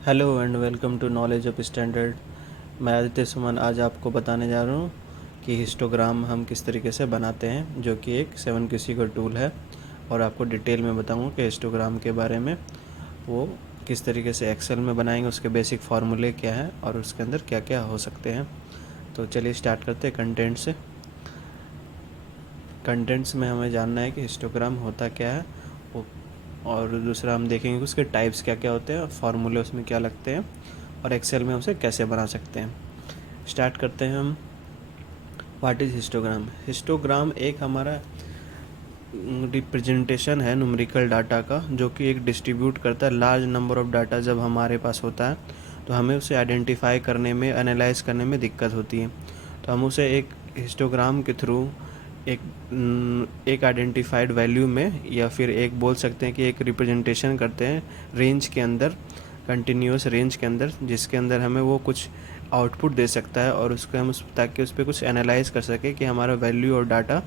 Hello and welcome to knowledge of standard. मैं आदित्य सुमन आज आपको बताने जा रहा हूँ कि हिस्टोग्राम हम किस तरीके से बनाते हैं, जो कि एक 7QC का टूल है। और आपको डिटेल में बताऊँगा कि हिस्टोग्राम के बारे में, वो किस तरीके से एक्सेल में बनाएंगे, उसके बेसिक फार्मूले क्या हैं और उसके अंदर क्या क्या हो सकते हैं। तो चलिए स्टार्ट करते हैं कंटेंट से। कंटेंट्स में हमें जानना है कि हिस्टोग्राम होता क्या है, वो और दूसरा हम देखेंगे कि उसके टाइप्स क्या क्या होते हैं और फार्मूले उसमें क्या लगते हैं और एक्सेल में हम उसे कैसे बना सकते हैं। स्टार्ट करते हैं हम। What is histogram? हिस्टोग्राम एक हमारा रिप्रेजेंटेशन है न्यूमेरिकल डाटा का, जो कि एक डिस्ट्रीब्यूट करता है लार्ज नंबर ऑफ़ डाटा। जब हमारे पास होता है तो हमें उसे आइडेंटिफाई करने में, एनालाइज करने में दिक्कत होती है, तो हम उसे एक हिस्टोग्राम के थ्रू एक आइडेंटिफाइड वैल्यू में, या फिर एक बोल सकते हैं कि एक रिप्रेजेंटेशन करते हैं रेंज के अंदर, कंटिन्यूस रेंज के अंदर, जिसके अंदर हमें वो कुछ आउटपुट दे सकता है और उसको हम ताकि उस पर कुछ एनालाइज कर सके कि हमारा वैल्यू और डाटा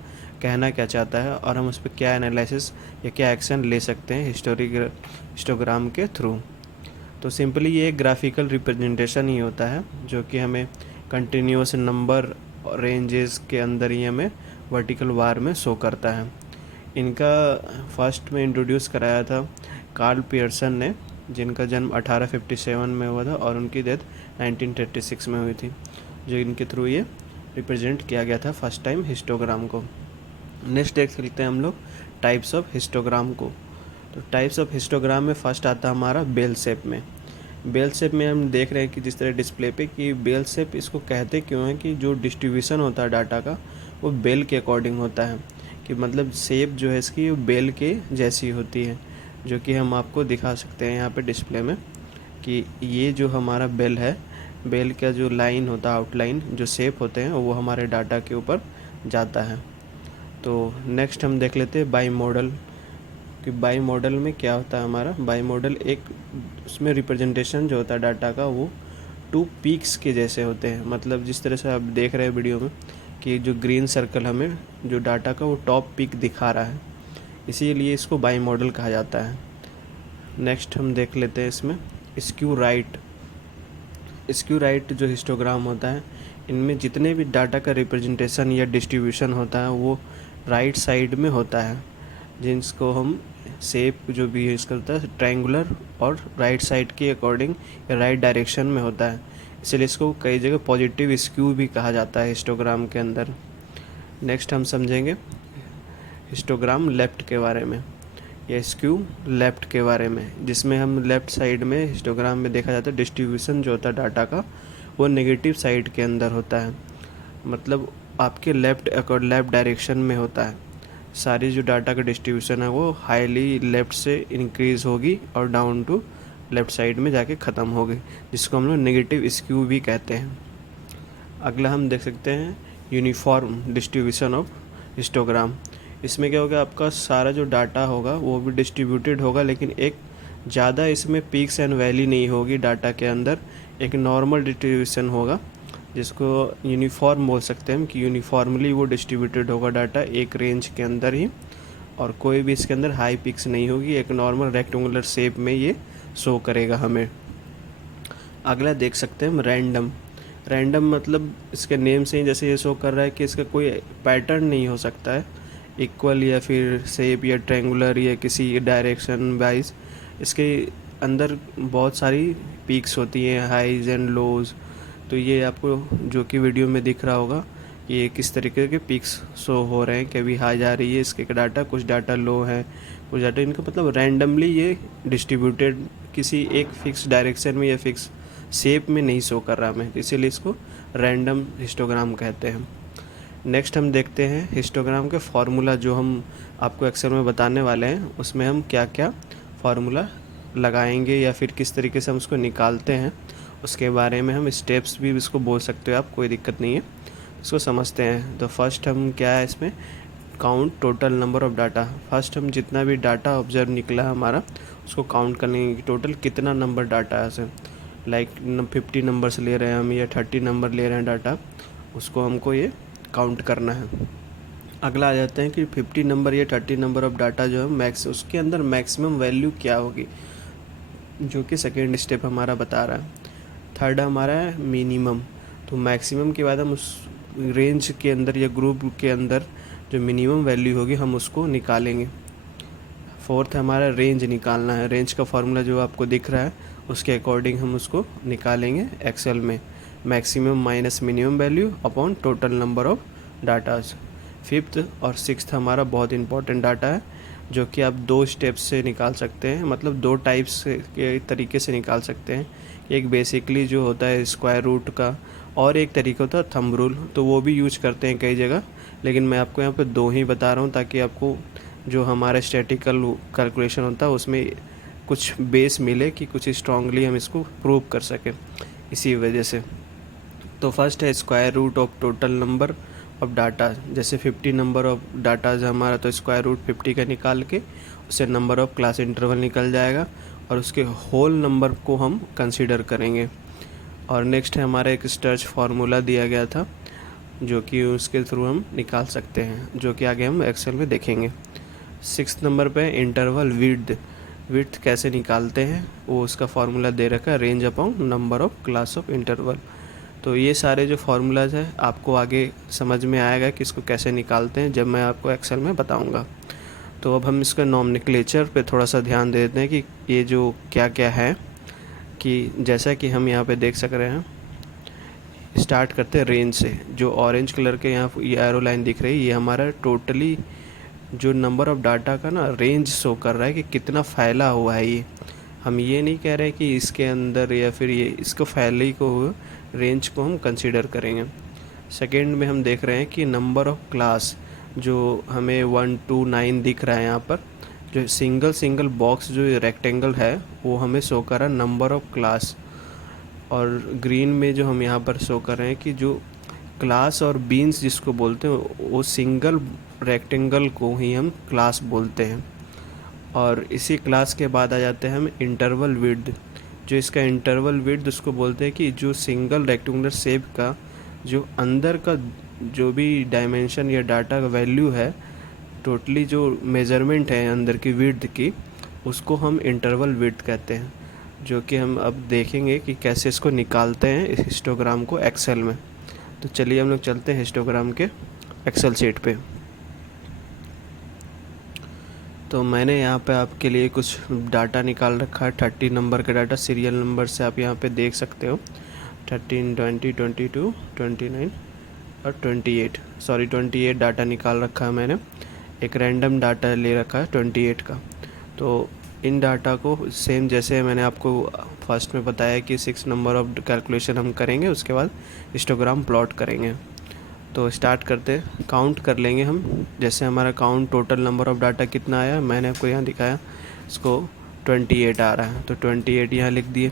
कहना क्या चाहता है और हम उस पर क्या एनालिसिस या क्या एक्शन ले सकते हैं हिस्टोग्राम के थ्रू। तो सिंपली ये एक ग्राफिकल रिप्रेजेंटेशन ही होता है, जो कि हमें कंटिन्यूस नंबर रेंजेस के अंदर ही हमें वर्टिकल बार में शो करता है। इनका फर्स्ट में इंट्रोड्यूस कराया था कार्ल पियर्सन ने, जिनका जन्म 1857 में हुआ था और उनकी डेथ 1936 में हुई थी, जो इनके थ्रू ये रिप्रेजेंट किया गया था फर्स्ट टाइम हिस्टोग्राम को। नेक्स्ट देख सकते हैं हम लोग टाइप्स ऑफ हिस्टोग्राम को। तो टाइप्स ऑफ हिस्टोग्राम में फर्स्ट आता है हमारा बेल शेप में। बेल शेप में हम देख रहे हैं कि जिस तरह डिस्प्ले पे कि बेल शेप इसको कहते क्यों है कि जो डिस्ट्रीब्यूशन होता है डाटा का वो बेल के अकॉर्डिंग होता है, कि मतलब शेप जो है इसकी बेल के जैसी होती है, जो कि हम आपको दिखा सकते हैं यहाँ पे डिस्प्ले में कि ये जो हमारा बेल है, बेल का जो लाइन होता है, आउटलाइन जो शेप होते हैं, वो हमारे डाटा के ऊपर जाता है। तो नेक्स्ट हम देख लेते हैं बाई मॉडल, कि बाई मॉडल में क्या होता है हमारा। बाई मॉडल एक उसमें रिप्रेजेंटेशन जो होता है डाटा का, वो टू पीक्स के जैसे होते हैं। मतलब जिस तरह से आप देख रहे हैं वीडियो में कि जो ग्रीन सर्कल हमें जो डाटा का वो टॉप पीक दिखा रहा है, इसीलिए इसको बाई मॉडल कहा जाता है। नेक्स्ट हम देख लेते हैं इसमें स्क्यू राइट। स्क्यू राइट जो हिस्टोग्राम होता है, इनमें जितने भी डाटा का रिप्रेजेंटेशन या डिस्ट्रीब्यूशन होता है वो राइट साइड में होता है, जिसको हम शेप जो भी यूज़ करता है ट्रायंगुलर और राइट साइड के अकॉर्डिंग या राइट डायरेक्शन में होता है, इसलिए इसको कई जगह पॉजिटिव स्क्यू भी कहा जाता है हिस्टोग्राम के अंदर। नेक्स्ट हम समझेंगे हिस्टोग्राम लेफ़्ट के बारे में, या स्क्यू लेफ़्ट के बारे में, जिसमें हम लेफ़्ट साइड में हिस्टोग्राम में देखा जाता है डिस्ट्रीब्यूशन जो होता है डाटा का वो नेगेटिव साइड के अंदर होता है, मतलब आपके लेफ़्ट डायरेक्शन में होता है। सारी जो डाटा का डिस्ट्रीब्यूशन है वो हाईली लेफ़्ट से इंक्रीज़ होगी और डाउन टू लेफ़्ट साइड में जाके ख़त्म होगी, जिसको हम लोग नेगेटिव स्क्यू भी कहते हैं। अगला हम देख सकते हैं यूनिफॉर्म डिस्ट्रीब्यूशन ऑफ हिस्टोग्राम। इसमें क्या होगा, आपका सारा जो डाटा होगा वो भी डिस्ट्रीब्यूटेड होगा, लेकिन एक ज़्यादा इसमें पीक्स एंड वैली नहीं होगी डाटा के अंदर, एक नॉर्मल डिस्ट्रीब्यूशन होगा, जिसको यूनिफॉर्म बोल सकते हैं हम, कि यूनिफॉर्मली वो डिस्ट्रीब्यूटेड होगा डाटा एक रेंज के अंदर ही, और कोई भी इसके अंदर हाई पिक्स नहीं होगी, एक नॉर्मल रेक्टेंगुलर शेप में ये शो करेगा हमें। अगला देख सकते हैं हम रैंडम। रैंडम मतलब इसके नेम से ही जैसे ये शो कर रहा है कि इसका कोई पैटर्न नहीं हो सकता है, इक्वल या फिर शेप या ट्रायंगुलर या किसी डायरेक्शन वाइज। इसके अंदर बहुत सारी पीक्स होती हैं, हाईज एंड लोज। तो ये आपको जो कि वीडियो में दिख रहा होगा कि ये किस तरीके के पिक्स शो हो रहे हैं, कभी हाई जा रही है इसके डाटा, कुछ डाटा लो है, कुछ डाटा, इनका मतलब रैंडमली ये डिस्ट्रीब्यूटेड किसी एक फिक्स डायरेक्शन में या फिक्स शेप में नहीं शो कर रहा हमें, इसीलिए इसको रैंडम हिस्टोग्राम कहते हैं। नेक्स्ट हम देखते हैं हिस्टोग्राम के फार्मूला, जो हम आपको एक्सेल में बताने वाले हैं, उसमें हम क्या क्या फार्मूला लगाएंगे या फिर किस तरीके से हम उसको निकालते हैं, उसके बारे में हम स्टेप्स भी इसको बोल सकते हो आप, कोई दिक्कत नहीं है, इसको समझते हैं। तो फर्स्ट हम क्या है इसमें count total number of data. First हम जितना भी डाटा ऑब्जर्व निकला हमारा उसको काउंट करने की टोटल कितना नंबर डाटा है, ऐसे लाइक 50 नंबर्स ले रहे हैं हम या 30 नंबर ले रहे हैं डाटा, उसको हमको ये काउंट करना है। अगला आ जाते हैं कि 50 नंबर या 30 नंबर ऑफ़ डाटा जो है मैक्स, उसके अंदर मैक्सिमम वैल्यू क्या होगी, जो कि सेकेंड स्टेप हमारा बता रहा है। थर्ड हमारा है मिनिमम। तो मैक्सिमम के बाद हम उस रेंज के अंदर या ग्रुप के अंदर जो मिनिमम वैल्यू होगी हम उसको निकालेंगे। फोर्थ हमारा रेंज निकालना है। रेंज का फॉर्मूला जो आपको दिख रहा है उसके अकॉर्डिंग हम उसको निकालेंगे एक्सेल में। Maximum minus minimum value upon total number of datas. Fifth और सिक्स्थ हमारा बहुत इंपॉर्टेंट डाटा है जो कि आप दो स्टेप्स से निकाल सकते हैं, मतलब दो टाइप्स के तरीके से निकाल सकते हैं। एक बेसिकली जो होता है स्क्वायर रूट का, और एक तरीका होता है थंब रूल, तो वो भी यूज करते हैं कई जगह, लेकिन मैं आपको यहाँ पे दो ही बता रहा हूँ ताकि आपको जो हमारा स्टैटिकल कैलकुलेशन होता है उसमें कुछ बेस मिले कि कुछ स्ट्रांगली हम इसको प्रूव कर सकें, इसी वजह से। तो फर्स्ट है square root of total number of data. जैसे 50 नंबर ऑफ डाटाज हमारा, तो स्क्वायर रूट 50 का निकाल के उससे नंबर ऑफ क्लास इंटरवल निकल जाएगा और उसके होल नंबर को हम कंसीडर करेंगे। और नेक्स्ट है हमारा एक स्टर्च फार्मूला दिया गया था जो कि उसके थ्रू हम निकाल सकते हैं, जो कि आगे हम एक्सेल में देखेंगे। सिक्स नंबर पे इंटरवल विड्थ। विड्थ कैसे निकालते हैं वो उसका फार्मूला दे रखा है, range upon number of class of interval. तो ये सारे जो फार्मूलाज है आपको आगे समझ में आएगा कि इसको कैसे निकालते हैं जब मैं आपको एक्सेल में बताऊंगा। तो अब हम इसका नॉमेनक्लेचर पे थोड़ा सा ध्यान दे देते हैं कि ये जो क्या क्या है, कि जैसा कि हम यहाँ पे देख सक रहे हैं। स्टार्ट करते हैं रेंज से। जो ऑरेंज कलर के यहाँ ये एरो लाइन दिख रही है, ये हमारा टोटली जो नंबर ऑफ डाटा का ना रेंज शो कर रहा है कि कितना फैला हुआ है ये। हम ये नहीं कह रहे कि इसके अंदर या फिर ये इसको फैले को रेंज को हम कंसीडर करेंगे। सेकेंड में हम देख रहे हैं कि नंबर ऑफ क्लास जो हमें 1 2 9 दिख रहा है यहाँ पर, जो सिंगल बॉक्स जो रेक्टेंगल है वो हमें शो कर रहा है नंबर ऑफ क्लास। और ग्रीन में जो हम यहाँ पर शो कर रहे हैं कि जो क्लास और बीन्स जिसको बोलते हैं वो सिंगल रेक्टेंगल को ही हम क्लास बोलते हैं। और इसी क्लास के बाद आ जाते हैं हम इंटरवल विड्थ। जो इसका इंटरवल विड्थ उसको बोलते हैं कि जो सिंगल रेक्टेंगुलर शेप का जो अंदर का जो भी डायमेंशन या डाटा का वैल्यू है, टोटली जो मेज़रमेंट है अंदर की विड्थ की, उसको हम इंटरवल विड्थ कहते हैं। जो कि हम अब देखेंगे कि कैसे इसको निकालते हैं इस हिस्टोग्राम को एक्सेल में। तो चलिए हम लोग चलते हैं हिस्टोग्राम के एक्सेल शीट पे। तो मैंने यहाँ पे आपके लिए कुछ डाटा निकाल रखा है। 30 नंबर का डाटा सीरियल नंबर से आप यहाँ पे देख सकते हो। 13 20 22 29 और 28 डाटा निकाल रखा है मैंने। एक रैंडम डाटा ले रखा है 28 का। तो इन डाटा को सेम जैसे मैंने आपको फर्स्ट में बताया कि 6 नंबर ऑफ कैलकुलेशन हम करेंगे, उसके बाद हिस्टोग्राम प्लॉट करेंगे। तो स्टार्ट करते काउंट कर लेंगे हम। जैसे हमारा count total number of data कितना आया मैंने आपको यहाँ दिखाया, इसको 28 आ रहा है, तो 28 यहाँ लिख दिए।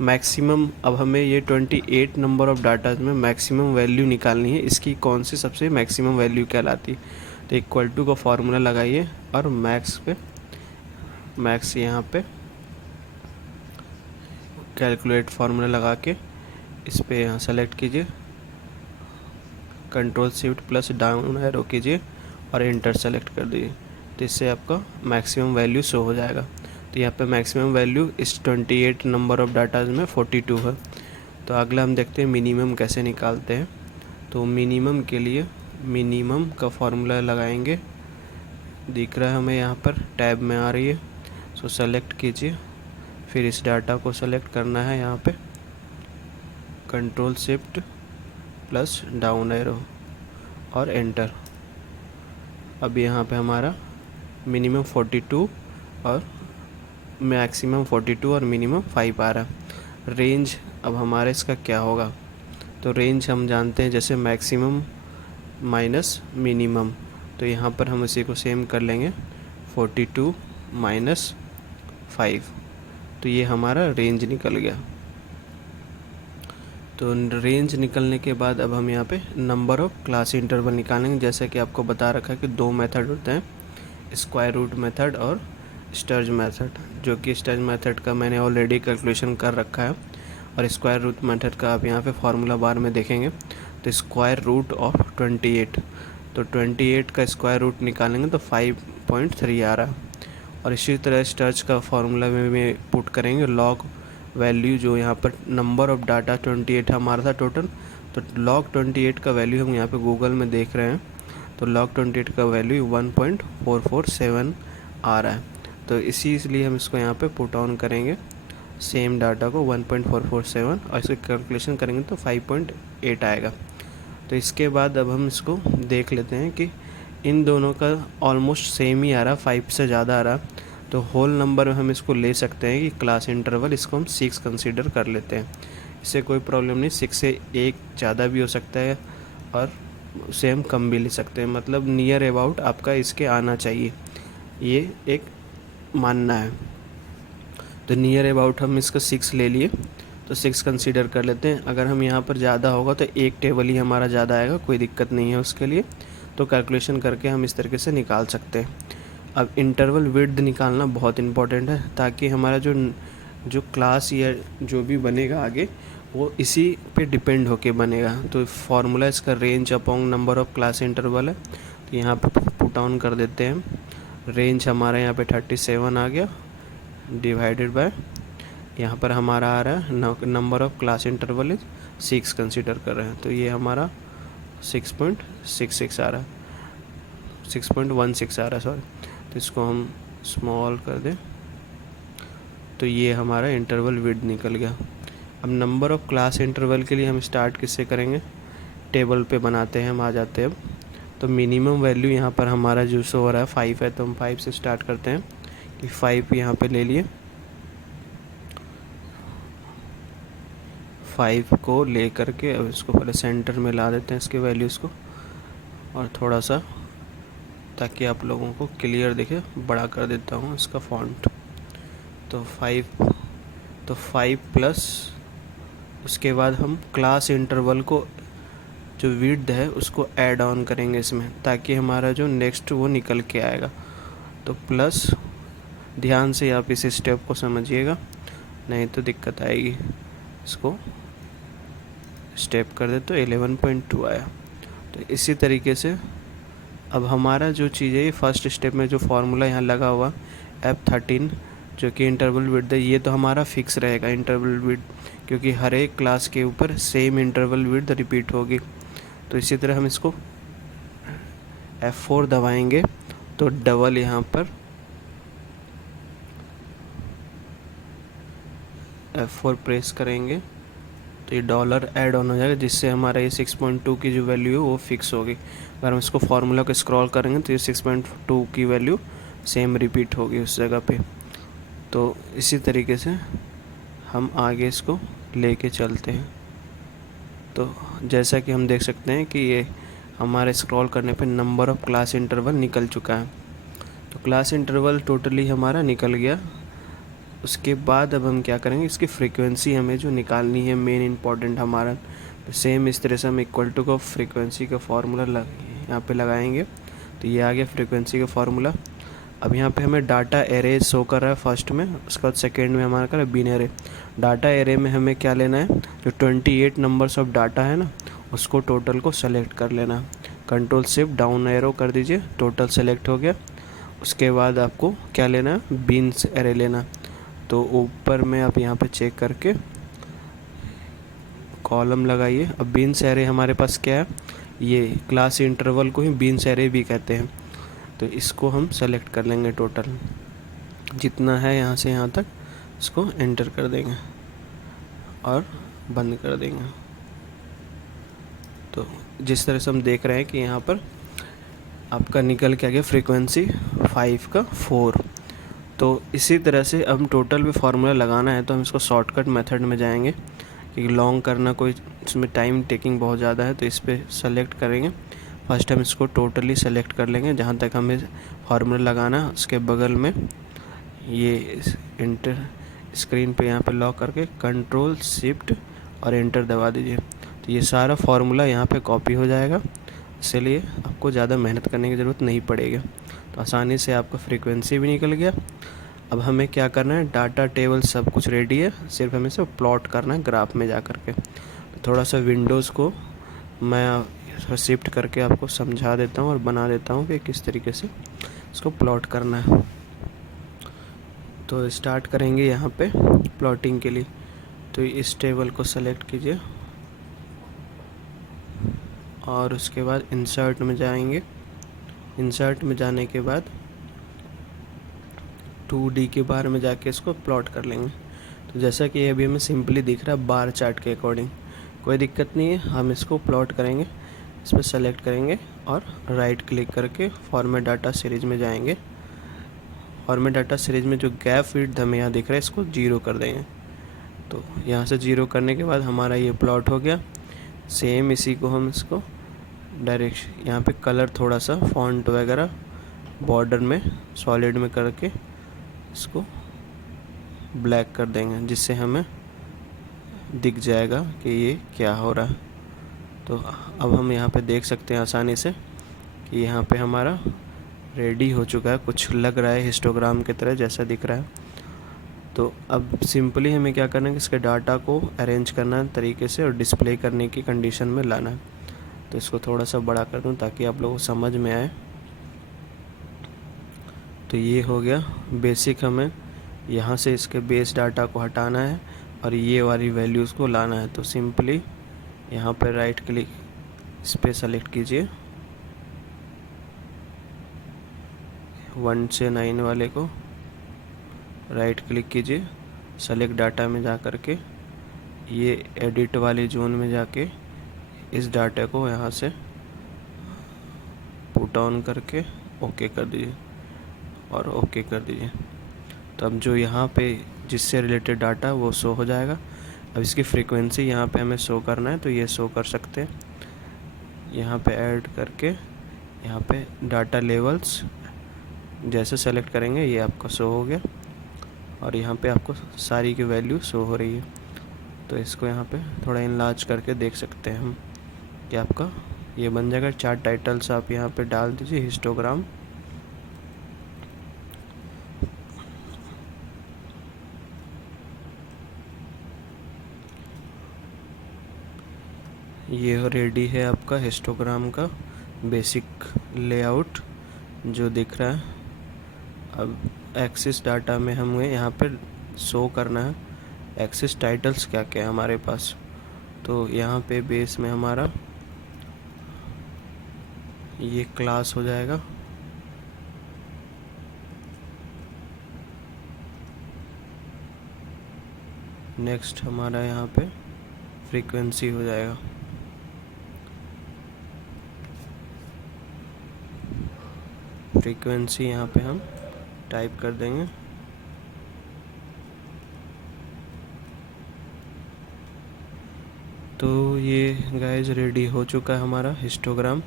मैक्सिमम, अब हमें ये 28 नंबर ऑफ़ डाटा में मैक्सिमम वैल्यू निकालनी है, इसकी कौन सी सबसे मैक्सिमम वैल्यू कहलाती है। तो इक्वल टू का फॉर्मूला लगाइए और मैक्स यहाँ पे कैलकुलेट फार्मूला लगा के इस पर यहाँ सेलेक्ट कीजिए, control shift plus down arrow कीजिए और इंटर सेलेक्ट कर दीजिए। तो इससे आपका मैक्सिमम वैल्यू शो हो जाएगा। तो यहाँ पे मैक्सिमम वैल्यू इस 28 नंबर ऑफ़ डाटाज में 42 है। तो अगला हम देखते हैं मिनिमम कैसे निकालते हैं। तो मिनिमम के लिए मिनिमम का फॉर्मूला लगाएंगे, दिख रहा है हमें यहाँ पर, टैब में आ रही है। सो सेलेक्ट कीजिए, फिर इस डाटा को सेलेक्ट करना है यहाँ पे, control shift plus down arrow और एंटर। अब यहाँ पे हमारा मिनिमम 42 और मैक्सिमम 42 और मिनिमम 5 आ रहा है। रेंज अब हमारे इसका क्या होगा, तो रेंज हम जानते हैं जैसे मैक्सिमम माइनस मिनिमम, तो यहाँ पर हम इसी को सेम कर लेंगे 42 माइनस 5, तो ये हमारा रेंज निकल गया। तो रेंज निकलने के बाद अब हम यहाँ पे नंबर ऑफ़ क्लास इंटरवल निकालेंगे। जैसा कि आपको बता रखा है कि दो मेथड होते हैं, स्क्वायर रूट मेथड और स्टर्ज मेथड, जो कि स्टर्ज मेथड का मैंने ऑलरेडी कैलकुलेशन कर रखा है और स्क्वायर रूट मेथड का आप यहाँ पे फार्मूला बार में देखेंगे। तो स्क्वायर रूट ऑफ 28, तो 28 का स्क्वायर रूट निकालेंगे तो 5.3 आ रहा है। और इसी तरह स्टर्च का फॉर्मूला में पुट करेंगे लॉग वैल्यू, जो यहाँ पर नंबर ऑफ़ डाटा 28 हमारा था टोटल, तो log 28 का वैल्यू हम यहाँ पे गूगल में देख रहे हैं, तो log 28 का वैल्यू 1.447 आ रहा है। तो इसलिए हम इसको यहाँ पे पुट ऑन करेंगे सेम डाटा को 1.447 और इसकी कैलकुलेशन करेंगे तो 5.8 आएगा। तो इसके बाद अब हम इसको देख लेते हैं कि इन दोनों का ऑलमोस्ट सेम ही आ रहा, 5 से ज़्यादा आ रहा, तो होल नंबर में हम इसको ले सकते हैं कि क्लास इंटरवल इसको हम 6 कंसीडर कर लेते हैं। इससे कोई प्रॉब्लम नहीं, 6 से एक ज़्यादा भी हो सकता है और उसे हम कम भी ले सकते हैं, मतलब नियर अबाउट आपका इसके आना चाहिए, ये एक मानना है। तो नियर अबाउट हम इसका 6 ले लिए, तो 6 कंसीडर कर लेते हैं। अगर हम यहाँ पर ज़्यादा होगा तो एक टेबल ही हमारा ज़्यादा आएगा, कोई दिक्कत नहीं है उसके लिए, तो कैलकुलेशन करके हम इस तरीके से निकाल सकते हैं। अब इंटरवल विड्थ निकालना बहुत इम्पॉर्टेंट है, ताकि हमारा जो क्लास या जो भी बनेगा आगे वो इसी पे डिपेंड होके बनेगा। तो फार्मूला इसका range upon number of class interval है, तो यहाँ पे पुट ऑन कर देते हैं। रेंज हमारा यहाँ पे 37 आ गया, डिवाइडेड बाय यहाँ पर हमारा आ रहा है number of class interval is 6 consider कर रहे हैं, तो ये हमारा 6.66 आ रहा है, 6.16 आ रहा है सॉरी। तो इसको हम स्मॉल कर दें, तो ये हमारा इंटरवल विड्थ निकल गया। अब नंबर ऑफ़ क्लास इंटरवल के लिए हम स्टार्ट किससे करेंगे, टेबल पे बनाते हैं, हम आ जाते हैं। अब तो मिनिमम वैल्यू यहाँ पर हमारा जो शो हो रहा है 5 है, तो हम 5 से स्टार्ट करते हैं कि 5 यहाँ पे ले लिए। 5 को ले करके अब इसको पहले सेंटर में ला देते हैं इसके वैल्यूज़ को, और थोड़ा सा ताकि आप लोगों को क्लियर दिखे बड़ा कर देता हूँ इसका फॉन्ट। तो 5 प्लस उसके बाद हम क्लास इंटरवल को जो विड्थ है उसको ऐड ऑन करेंगे इसमें, ताकि हमारा जो नेक्स्ट वो निकल के आएगा। तो प्लस, ध्यान से आप इस स्टेप को समझिएगा नहीं तो दिक्कत आएगी। इसको स्टेप कर दे तो 11.2 आया। तो इसी तरीके से अब हमारा जो चीज़ है, फर्स्ट स्टेप में जो फार्मूला यहाँ लगा हुआ F13 जो कि इंटरवल विड्थ है, ये तो हमारा फिक्स रहेगा इंटरवल विड्थ, क्योंकि हर एक क्लास के ऊपर सेम इंटरवल विड्थ रिपीट होगी। तो इसी तरह हम इसको F4 दबाएंगे तो डबल यहाँ पर F4 प्रेस करेंगे तो ये डॉलर ऐड ऑन हो जाएगा, जिससे हमारा ये 6.2 की जो वैल्यू है वो फिक्स होगी। अगर हम इसको फार्मूला को स्क्रॉल करेंगे तो ये 6.2 की वैल्यू सेम रिपीट होगी उस जगह पे। तो इसी तरीके से हम आगे इसको लेके चलते हैं। तो जैसा कि हम देख सकते हैं कि ये हमारे स्क्रॉल करने पे नंबर ऑफ़ क्लास इंटरवल निकल चुका है। तो क्लास इंटरवल टोटली हमारा निकल गया। उसके बाद अब हम क्या करेंगे, इसकी फ्रीक्वेंसी हमें जो निकालनी है मेन इंपॉर्टेंट हमारा। तो सेम इस तरह से हम इक्वल टू का फ्रीक्वेंसी का फार्मूला यहाँ पे लगाएंगे। तो ये आ गया फ्रीक्वेंसी का फार्मूला। अब यहाँ पे हमें डाटा एरे शो कर रहा है फर्स्ट में, उसके बाद सेकेंड में हमारा कर रहा है बिन एरे। डाटा एरे में हमें क्या लेना है, जो 28 नंबर्स ऑफ डाटा है ना, उसको टोटल को सेलेक्ट कर लेना। कंट्रोल शिफ्ट डाउन एरो कर दीजिए, टोटल सेलेक्ट हो गया। उसके बाद आपको क्या लेना है, बीन्स एरे लेना। तो ऊपर में आप यहाँ पे चेक करके कॉलम लगाइए। अब बीन्स एरे हमारे पास क्या है, ये क्लास इंटरवल को ही बीन्स एरे भी कहते हैं। तो इसको हम सेलेक्ट कर लेंगे, टोटल जितना है यहाँ से यहाँ तक इसको एंटर कर देंगे और बंद कर देंगे। तो जिस तरह से हम देख रहे हैं कि यहाँ पर आपका निकल के आ गया फ्रीक्वेंसी 5 का 4। तो इसी तरह से अब हम टोटल भी फार्मूला लगाना है तो हम इसको शॉर्टकट मेथड में जाएंगे, क्योंकि लॉन्ग करना कोई इसमें टाइम टेकिंग बहुत ज़्यादा है। तो इस पर सेलेक्ट करेंगे, फर्स्ट हम इसको टोटली सेलेक्ट कर लेंगे जहाँ तक हमें फार्मूला लगाना है। उसके बगल में ये इंटर स्क्रीन पे यहाँ पे लॉक करके कंट्रोल शिफ्ट और एंटर दबा दीजिए। तो ये सारा फार्मूला यहाँ पे कॉपी हो जाएगा, इसलिए आपको ज़्यादा मेहनत करने की ज़रूरत नहीं पड़ेगी। तो आसानी से आपका फ्रीक्वेंसी भी निकल गया। अब हमें क्या करना है, डाटा टेबल सब कुछ रेडी है, सिर्फ हमें इसे प्लॉट करना है ग्राफ में जा कर के। तो थोड़ा सा विंडोज़ को मैं शिफ्ट करके आपको समझा देता हूँ और बना देता हूँ कि किस तरीके से इसको प्लॉट करना है। तो स्टार्ट करेंगे यहाँ पे प्लॉटिंग के लिए। तो इस टेबल को सेलेक्ट कीजिए और उसके बाद इंसर्ट में जाएंगे। इंसर्ट में जाने के बाद 2D के बार में जाके इसको प्लॉट कर लेंगे। तो जैसा कि अभी हमें सिंपली दिख रहा है बार चार्ट के अकॉर्डिंग, कोई दिक्कत नहीं है। हम इसको प्लॉट करेंगे, इस पर सेलेक्ट करेंगे और राइट क्लिक करके फॉर्मेट डाटा सीरीज में जाएंगे। फॉर्मेट डाटा सीरीज में जो गैप विड्थ हमें यहाँ दिख रहा है इसको 0 कर देंगे। तो यहाँ से 0 करने के बाद हमारा ये प्लॉट हो गया। सेम इसी को हम इसको डायरेक्शन यहाँ पे कलर थोड़ा सा फॉन्ट वगैरह बॉर्डर में सॉलिड में करके इसको ब्लैक कर देंगे, जिससे हमें दिख जाएगा कि ये क्या हो रहा है। तो अब हम यहाँ पे देख सकते हैं आसानी से कि यहाँ पे हमारा रेडी हो चुका है, कुछ लग रहा है हिस्टोग्राम की तरह जैसा दिख रहा है। तो अब सिंपली हमें क्या करना है कि इसके डाटा को अरेंज करना है तरीके से और डिस्प्ले करने की कंडीशन में लाना है। तो इसको थोड़ा सा बड़ा कर दूँ ताकि आप लोगों को समझ में आए। तो ये हो गया बेसिक। हमें यहाँ से इसके बेस डाटा को हटाना है और ये वाली वैल्यूज़ को लाना है। तो सिंपली यहाँ पर राइट क्लिक इस पर सेलेक्ट कीजिए 1 से 9 वाले को राइट क्लिक कीजिए, सेलेक्ट डाटा में जा कर के ये एडिट वाले जोन में जाके इस डाटा को यहाँ से पुट ऑन करके ओके कर दीजिए और ओके कर दीजिए। तो अब जो यहाँ पे जिससे रिलेटेड डाटा वो शो हो जाएगा। अब इसकी फ्रीक्वेंसी यहाँ पे हमें शो करना है, तो ये शो कर सकते हैं। यहाँ पे ऐड करके यहाँ पे डाटा लेवल्स जैसे सेलेक्ट करेंगे ये आपका शो हो गया और यहाँ पे आपको सारी की वैल्यू शो हो रही है। तो इसको यहाँ पे थोड़ा इनलार्ज करके देख सकते हैं हम कि आपका ये बन जाएगा। 4 टाइटल्स आप यहाँ पे डाल दीजिए हिस्टोग्राम। ये रेडी है आपका हिस्टोग्राम का बेसिक लेआउट जो दिख रहा है। अब एक्सिस डाटा में हमें यहाँ पर शो करना है एक्सिस टाइटल्स क्या क्या है हमारे पास। तो यहाँ पे बेस में हमारा ये क्लास हो जाएगा। नेक्स्ट हमारा यहाँ पे फ्रीक्वेंसी हो जाएगा। फ्रीक्वेंसी यहाँ पे हम टाइप कर देंगे। तो ये गाइस रेडी हो चुका है हमारा हिस्टोग्राम।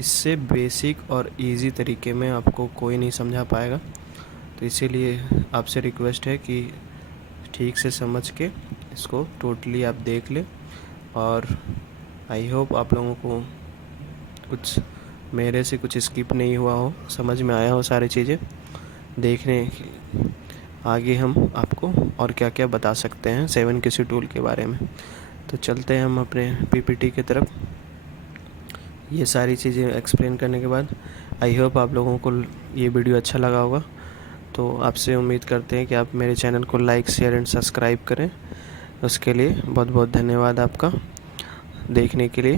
इससे बेसिक और इजी तरीके में आपको कोई नहीं समझा पाएगा, तो इसीलिए आपसे रिक्वेस्ट है कि ठीक से समझ के इसको टोटली आप देख लें। और आई होप आप लोगों को कुछ मेरे से कुछ स्किप नहीं हुआ हो, समझ में आया हो सारी चीज़ें। देखने आगे हम आपको और क्या क्या बता सकते हैं 7KC टूल के बारे में। तो चलते हैं हम अपने पीपीटी की तरफ। ये सारी चीज़ें एक्सप्लेन करने के बाद आई होप आप लोगों को ये वीडियो अच्छा लगा होगा। तो आपसे उम्मीद करते हैं कि आप मेरे चैनल को लाइक शेयर एंड सब्सक्राइब करें। उसके लिए बहुत बहुत धन्यवाद आपका देखने के लिए।